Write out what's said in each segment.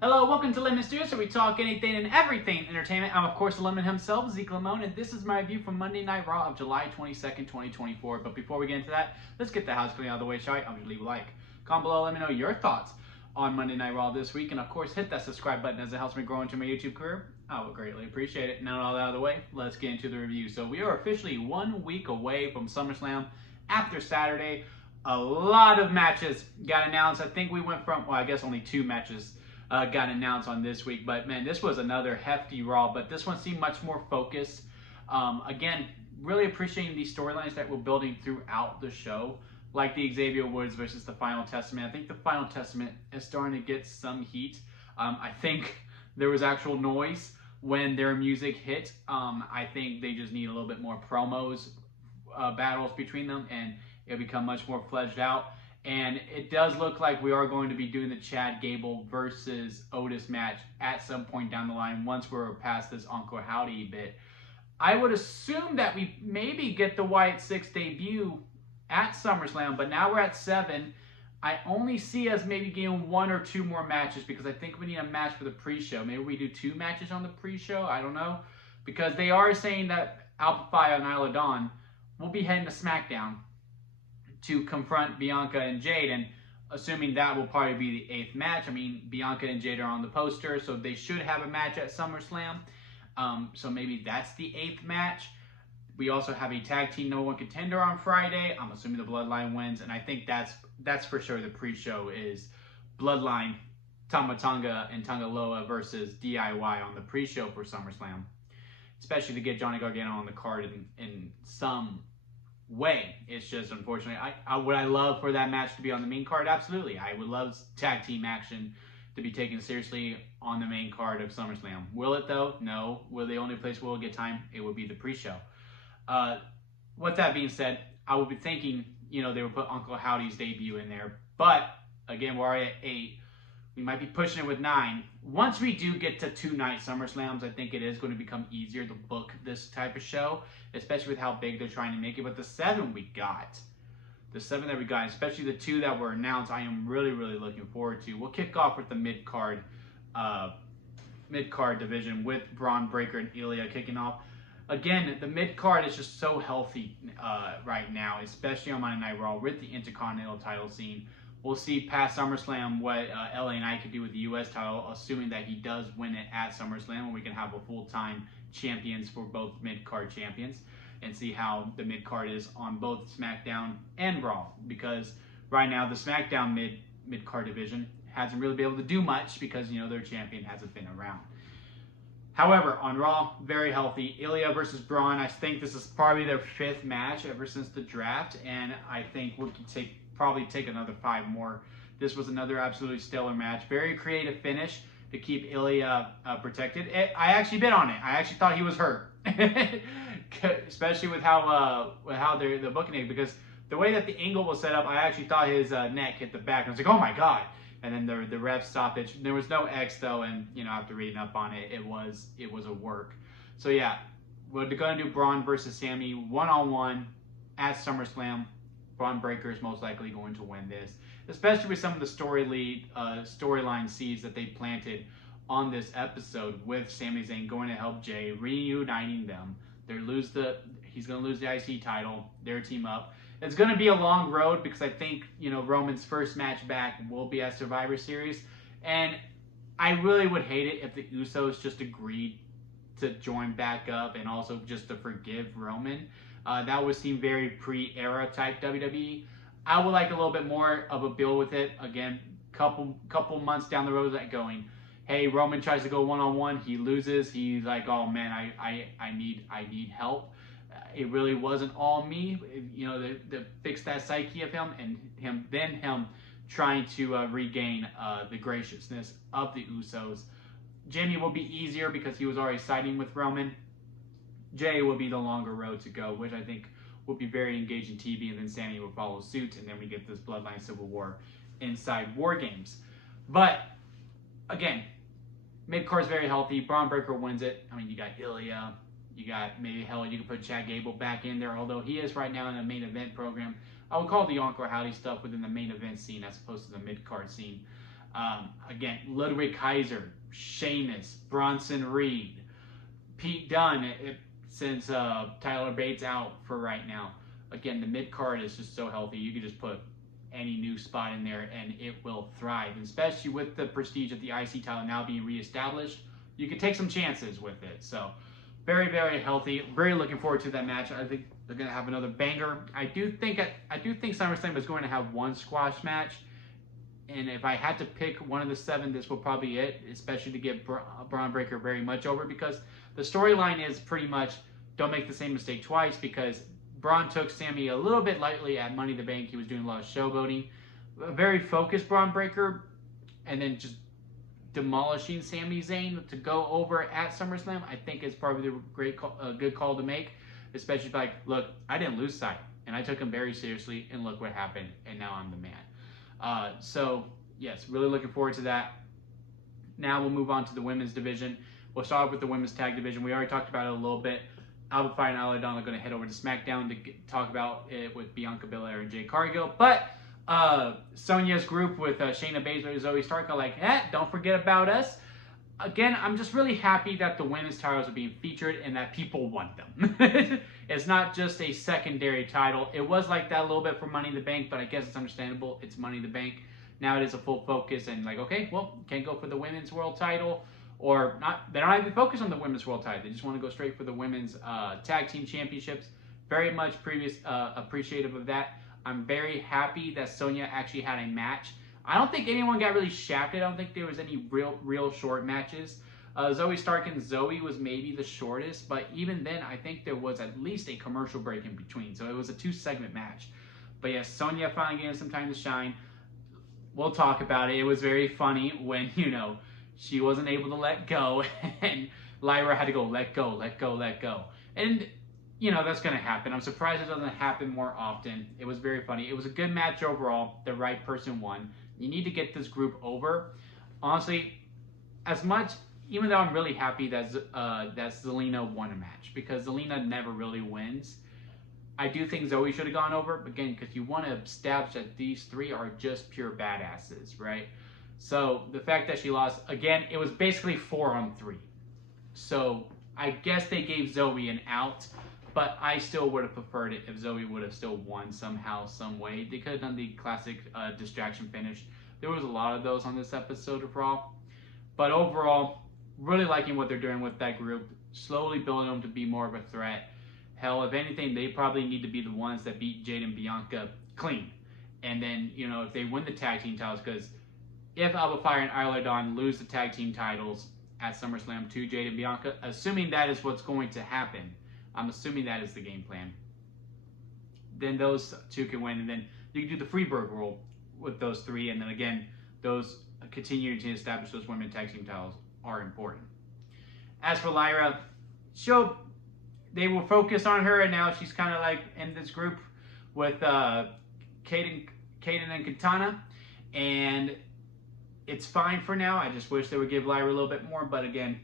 Hello, welcome to Lemon Studios, where we talk anything and everything entertainment. I'm, of course, the Lemon himself, Zeke Lemon, and this is my review from Monday Night Raw of July 22nd, 2024. But before we get into that, let's get the house clean out of the way, shall we? I'm going to leave a like. Comment below, let me know your thoughts on Monday Night Raw this week, and of course, hit that subscribe button as it helps me grow into my YouTube career. I would greatly appreciate it. Now all that out of the way, let's get into the review. So we are officially 1 week away from SummerSlam after Saturday. A lot of matches got announced. I think we went from, well, I guess only 2 matches got announced on this week, but man, this was another hefty Raw, but this one seemed much more focused. Again, really appreciating these storylines that we're building throughout the show, like the Xavier Woods versus the Final Testament. I think the Final Testament is starting to get some heat. I think there was actual noise when their music hit. I think they just need a little bit more promos, battles between them, and it'll become much more fleshed out. And it does look like we are going to be doing the Chad Gable versus Otis match at some point down the line once we're past this Uncle Howdy bit. I would assume that we maybe get the Wyatt 6 debut at SummerSlam, but now we're at 7. I only see us maybe getting 1 or 2 more matches because I think we need a match for the pre-show. Maybe we do 2 matches on the pre-show. I don't know. Because they are saying that Alpha Phi and Isla Dawn will be heading to SmackDown to confront Bianca and Jade, and assuming that will probably be the 8th match. I mean, Bianca and Jade are on the poster, so they should have a match at SummerSlam. So maybe that's the 8th match. We also have a tag team #1 contender on Friday. I'm assuming the Bloodline wins, and I think that's for sure the pre-show is Bloodline, Tama Tonga and Tonga Loa versus DIY on the pre-show for SummerSlam. Especially to get Johnny Gargano on the card in some way. It's just, unfortunately, would I love for that match to be on the main card? Absolutely. I would love tag team action to be taken seriously on the main card of SummerSlam. Will it though? No. Will the only place where we'll get time? It would be the pre-show. With that being said, I would be thinking, they would put Uncle Howdy's debut in there. But, again, we're already at 8. We might be pushing it with 9. Once we do get to 2-night SummerSlams, I think it is going to become easier to book this type of show, especially with how big they're trying to make it. But the 7 we got, especially the 2 that were announced, I am really, really looking forward to. We'll kick off with the mid-card division with Braun Breaker and Ilya kicking off. Again, the mid-card is just so healthy right now, especially on Monday Night Raw with the Intercontinental title scene. We'll see past SummerSlam what LA Knight could do with the U.S. title, assuming that he does win it at SummerSlam, and we can have a full-time champions for both mid-card champions, and see how the mid-card is on both SmackDown and Raw. Because right now, the SmackDown mid-card division hasn't really been able to do much because, their champion hasn't been around. However, on Raw, very healthy. Ilya versus Braun, I think this is probably their 5th match ever since the draft, and I think we can probably take another 5 more. This was another absolutely stellar match. Very creative finish to keep Ilya protected. I actually bet on it. I actually thought he was hurt, especially with how they're booking it, because the way that the angle was set up, I actually thought his neck hit the back. I was like, oh my god! And then the ref stoppage. There was no X though, and after reading up on it, it was a work. So yeah, we're gonna do Braun versus Sami 1-on-1 at SummerSlam. Braun Breaker is most likely going to win this, especially with some of the storyline seeds that they planted on this episode with Sami Zayn going to help Jay, reuniting them. He's going to lose the IC title, their team up. It's going to be a long road because I think, Roman's first match back will be at Survivor Series, and I really would hate it if the Usos just agreed to join back up and also just to forgive Roman. That would seem very pre-era type WWE. I would like a little bit more of a build with it. Again, couple months down the road, like going, hey, Roman tries to go 1-on-1, he loses. He's like, oh man, I need help. It really wasn't all me, to fix that psyche of him, and him trying to regain the graciousness of the Usos. Jimmy will be easier because he was already siding with Roman. Jay will be the longer road to go, which I think will be very engaging TV, and then Sami will follow suit, and then we get this Bloodline Civil War inside War Games. But, again, mid-card is very healthy. Braun Breaker wins it. I mean, you got Ilya, you got maybe, hell, you can put Chad Gable back in there, although he is right now in a main event program. I would call the Uncle Howdy stuff within the main event scene as opposed to the mid-card scene. Again, Ludwig Kaiser, Sheamus, Bronson Reed, Pete Dunne, since Tyler Bates out for right now. Again, the mid-card is just so healthy. You can just put any new spot in there and it will thrive. And especially with the prestige of the IC title now being reestablished, you can take some chances with it. So very, very healthy. Very looking forward to that match. I think they're going to have another banger. I do think SummerSlam is going to have one squash match. And if I had to pick one of the 7, this will probably be it, especially to get Braun Breaker very much over, because the storyline is pretty much don't make the same mistake twice, because Braun took Sami a little bit lightly at Money in the Bank. He was doing a lot of showboating. A very focused Braun Breaker, and then just demolishing Sami Zayn to go over at SummerSlam, I think is probably a good call to make, especially like, look, I didn't lose sight, and I took him very seriously, and look what happened, and now I'm the man. So, yes, really looking forward to that. Now we'll move on to the women's division. We'll start off with the women's tag division. We already talked about it a little bit. Alba Fyre and Isla Dawn are going to head over to SmackDown to talk about it with Bianca Belair and Jade Cargill. But Sonya's group with Shayna Baszler and Zoe Stark are like, don't forget about us. Again, I'm just really happy that the women's titles are being featured and that people want them. It's not just a secondary title. It was like that a little bit for Money in the Bank, but I guess it's understandable. It's Money in the Bank. Now it is a full focus, and like, okay, well, can't go for the women's world title, or not. They don't even focus on the women's world title. They just want to go straight for the women's tag team championships. Very much appreciative of that. I'm very happy that Sonya actually had a match. I don't think anyone got really shafted. I don't think there was any real short matches. Zoe Stark and Zoe was maybe the shortest, but even then, I think there was at least a commercial break in between. So it was a 2-segment match. But yes, Sonya finally getting some time to shine. We'll talk about it. It was very funny when, she wasn't able to let go, and Lyra had to go, let go, let go, let go. And, that's going to happen. I'm surprised it doesn't happen more often. It was very funny. It was a good match overall. The right person won. You need to get this group over. Honestly, even though I'm really happy that Zelina won a match, because Zelina never really wins, I do think Zoe should have gone over, again, because you want to establish that these 3 are just pure badasses, right? So the fact that she lost, again, it was basically 4-on-3. So I guess they gave Zoe an out, but I still would have preferred it if Zoe would have still won somehow, some way. They could have done the classic distraction finish. There was a lot of those on this episode of Raw. But overall, really liking what they're doing with that group. Slowly building them to be more of a threat. Hell, if anything, they probably need to be the ones that beat Jade and Bianca clean. And then, if they win the tag team titles, because if Alba Fyre and Isla Dawn lose the tag team titles at SummerSlam to Jade and Bianca, assuming that is what's going to happen, I'm assuming that is the game plan, then those 2 can win, and then you can do the Freebird rule with those 3, and then again, those continuing to establish those women tag team titles are important. As for Lyra, they will focus on her, and now she's kind of like in this group with Kaden and Katana, and it's fine for now. I just wish they would give Lyra a little bit more, but again,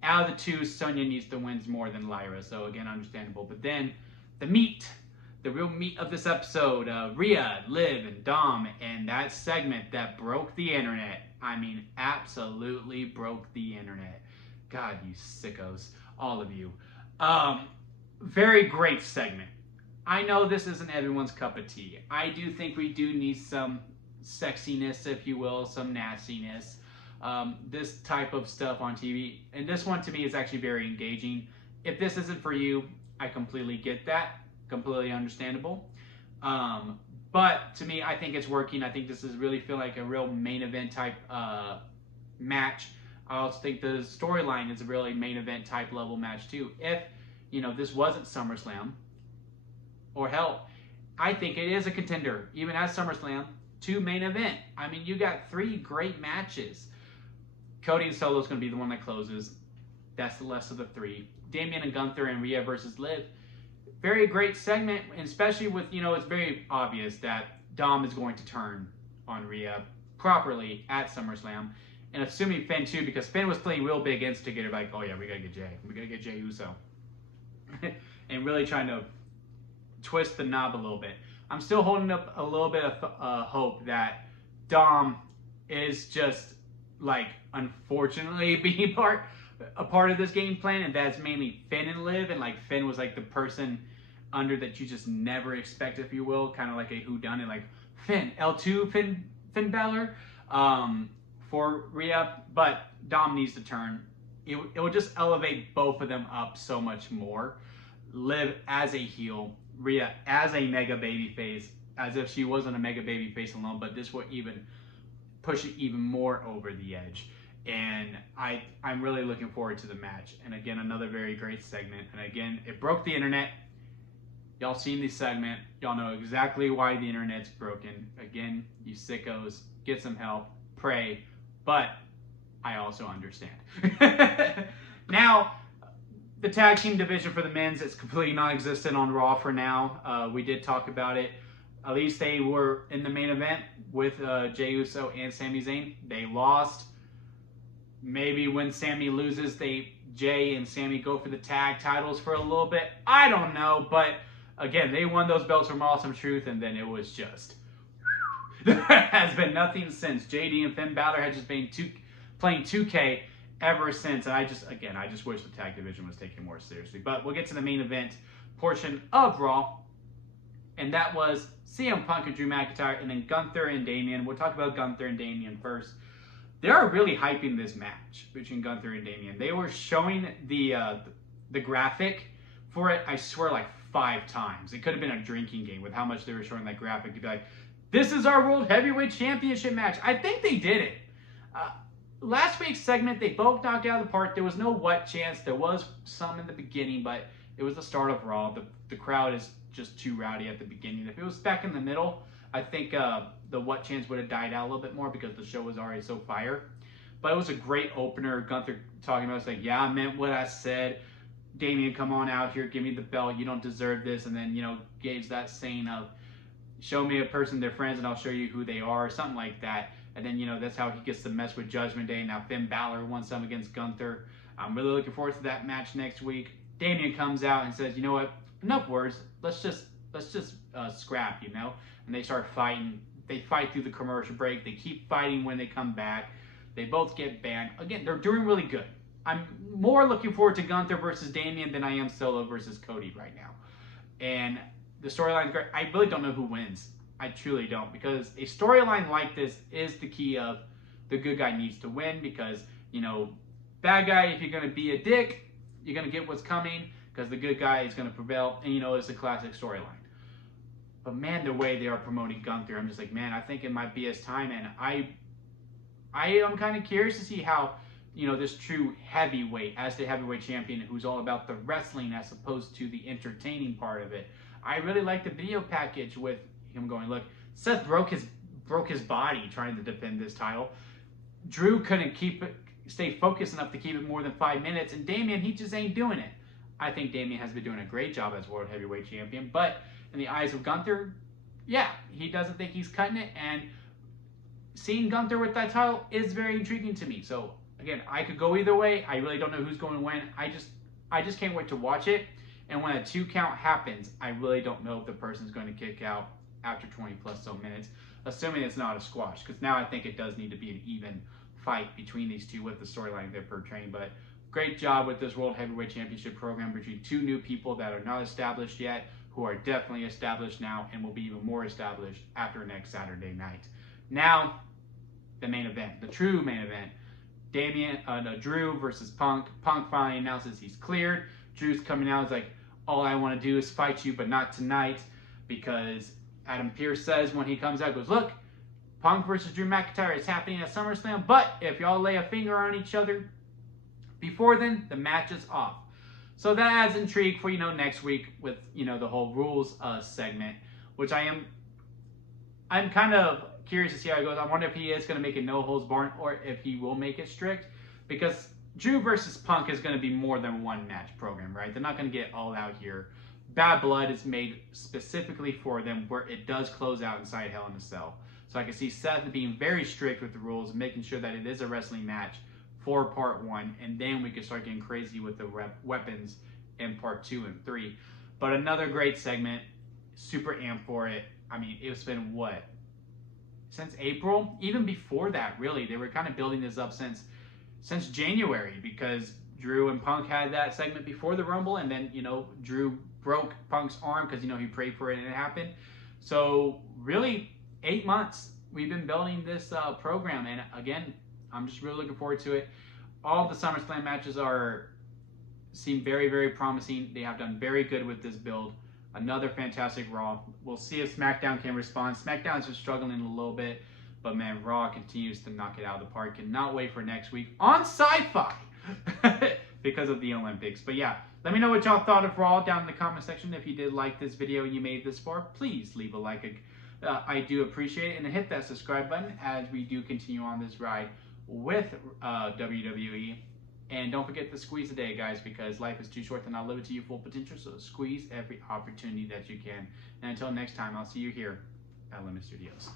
out of the 2, Sonya needs the wins more than Lyra, so again, understandable. But then, the real meat of this episode, Rhea, Liv, and Dom, and that segment that broke the internet. I mean, absolutely broke the internet. God, you sickos, all of you. Very great segment. I know this isn't everyone's cup of tea. I do think we do need some sexiness, if you will, some nastiness. This type of stuff on TV, and this one to me is actually very engaging. If this isn't for you, I completely get that, completely understandable. But to me, I think it's working. I think this is really feel like a real main event type match. I also think the storyline is a really main event type level match too. If this wasn't SummerSlam, or hell, I think it is a contender even at SummerSlam to main event. I mean, you got 3 great matches. Cody and Solo is going to be the one that closes. That's the less of the 3. Damian and Gunther and Rhea versus Liv. Very great segment, and especially with, it's very obvious that Dom is going to turn on Rhea properly at SummerSlam. And assuming Finn too, because Finn was playing real big instigator, like, oh yeah, we got to get Jay. We got to get Jey Uso. And really trying to twist the knob a little bit. I'm still holding up a little bit of hope that Dom is just like unfortunately being a part of this game plan, and that's mainly Finn and Liv, and like Finn was like the person under that you just never expect, if you will, kind of like a whodunit, like Finn L2 Finn Balor for Rhea, but Dom needs to turn. It will just elevate both of them up so much more. Liv as a heel, Rhea as a mega baby face, as if she wasn't a mega baby face alone, but this will even push it even more over the edge. And I'm really looking forward to the match. And again, another very great segment. And again, it broke the internet. Y'all seen this segment. Y'all know exactly why the internet's broken. Again, you sickos, get some help, pray. But I also understand. Now, the tag team division for the men's is completely non-existent on Raw for now. We did talk about it. At least they were in the main event with Jey Uso and Sami Zayn. They lost. Maybe when Sami loses, Jey and Sami go for the tag titles for a little bit. I don't know, but again, they won those belts from Awesome Truth, and then it was just there has been nothing since. JD and Finn Balor had just been playing 2K ever since, and I just wish the tag division was taken more seriously. But we'll get to the main event portion of Raw, and that was CM Punk and Drew McIntyre, and then Gunther and Damian. We'll talk about Gunther and Damian first. They are really hyping this match between Gunther and Damian. They were showing the graphic for it, I swear, like 5 times. It could have been a drinking game with how much they were showing that graphic to be like, this is our World Heavyweight Championship match. I think they did it. Last week's segment, they both knocked out of the park. There was no what chance. There was some in the beginning, but it was the start of Raw. The crowd is just too rowdy at the beginning. If it was back in the middle, I think the what chance would have died out a little bit more because the show was already so fire. But it was a great opener. Gunther talking about, it's like, yeah, I meant what I said. Damian, come on out here, give me the belt. You don't deserve this. And then, gives that saying of, show me a person, they're friends, and I'll show you who they are, something like that. And then, that's how he gets to mess with Judgment Day. Now Finn Balor won some against Gunther. I'm really looking forward to that match next week. Damian comes out and says, you know what, enough words. Let's just scrap, And they start fighting. They fight through the commercial break. They keep fighting when they come back. They both get banned. Again, they're doing really good. I'm more looking forward to Gunther versus Damian than I am Solo versus Cody right now. And the storyline's great. I really don't know who wins. I truly don't, because a storyline like this is the key of the good guy needs to win, because, bad guy, if you're going to be a dick, you're going to get what's coming, because the good guy is going to prevail, and it's a classic storyline. But man, the way they are promoting Gunther, I'm just like, man, I think it might be his time, and I am kind of curious to see how, this true heavyweight, as the heavyweight champion, who's all about the wrestling as opposed to the entertaining part of it. I really like the video package with him going, look, Seth broke his body trying to defend this title. Drew couldn't stay focused enough to keep it more than 5 minutes, and Damian, he just ain't doing it. I think Damian has been doing a great job as World Heavyweight Champion, but in the eyes of Gunther, yeah, he doesn't think he's cutting it, and seeing Gunther with that title is very intriguing to me. So again, I could go either way. I really don't know who's going to win. I just can't wait to watch it. And when a 2 count happens, I really don't know if the person's going to kick out after 20 plus so minutes, assuming it's not a squash, because now I think it does need to be an even fight between these two with the storyline they're portraying. But great job with this World Heavyweight Championship program between 2 new people that are not established yet, who are definitely established now and will be even more established after next Saturday night. Now, the main event, the true main event. Drew versus Punk. Punk finally announces he's cleared. Drew's coming out, he's like, all I want to do is fight you, but not tonight, because Adam Pearce says when he comes out, goes, look, Punk versus Drew McIntyre is happening at SummerSlam, but if y'all lay a finger on each other before then, the match is off. So that adds intrigue for, next week with, the whole rules segment, which I'm kind of curious to see how it goes. I wonder if he is going to make it no holds barred or if he will make it strict, because Drew versus Punk is going to be more than one match program, right? They're not going to get all out here. Bad Blood is made specifically for them, where it does close out inside Hell in a Cell. So I can see Seth being very strict with the rules, making sure that it is a wrestling match for part 1, and then we can start getting crazy with the weapons in part 2 and 3. But another great segment, super amped for it. I mean, it's been what? since April, even before that, really. They were kind of building this up since January, because Drew and Punk had that segment before the Rumble, and then, you know, Drew broke Punk's arm because, you know, he prayed for it and it happened. So really, 8 months we've been building this program, and again, I'm just really looking forward to it. All the SummerSlam matches seem very, very promising. They have done very good with this build. Another fantastic Raw. We'll see if SmackDown can respond. SmackDown's just struggling a little bit, but man, Raw continues to knock it out of the park. Cannot wait for next week on Sci-Fi because of the Olympics. But yeah, let me know what y'all thought of Raw down in the comment section. If you did like this video and you made it this far, please leave a like. I do appreciate it, and hit that subscribe button as we do continue on this ride with WWE. And don't forget to squeeze the day, guys, because life is too short to not live it to your full potential. So squeeze every opportunity that you can. And until next time, I'll see you here at Lemon Studios.